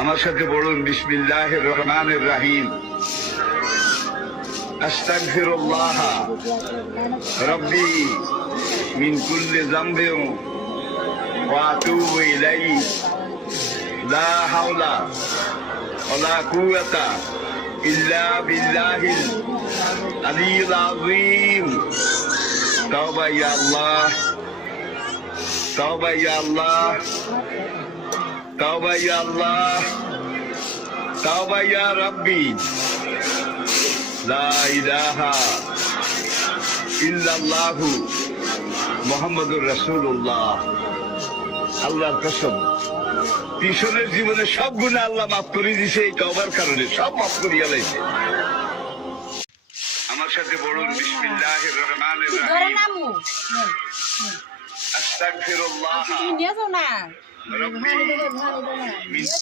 আমার সাথে বলুন বিসমিল্লাহির রহমানির রহিম। আস্তাগফিরুল্লাহ রাব্বি মিন কুল্লি যামবিন ওয়া আতুবু ইলাইহি লা হাওলা ওয়ালা কুওয়াতা ইল্লা বিল্লাহিল আলিয়্যিল আযীম। তাওবা ইয়া আল্লাহ, তাওবা ইয়া আল্লাহ, তাওবা ইয়া আল্লাহ, তাওবা ইয়া রাব্বি, লা ইলাহা ইল্লাল্লাহু মুহাম্মাদুর রাসূলুল্লাহ। আল্লাহর কসম, পিছনের জীবনে সব গুনাহ আল্লাহ মাফ করে দিয়েছে এই তওবার কারণে, সব মাফ করিয়া লাইছে। আমার সাথে বলুন বিসমিল্লাহির রহমানির রহিম। আস্তাগফিরুল্লাহ রাব্বি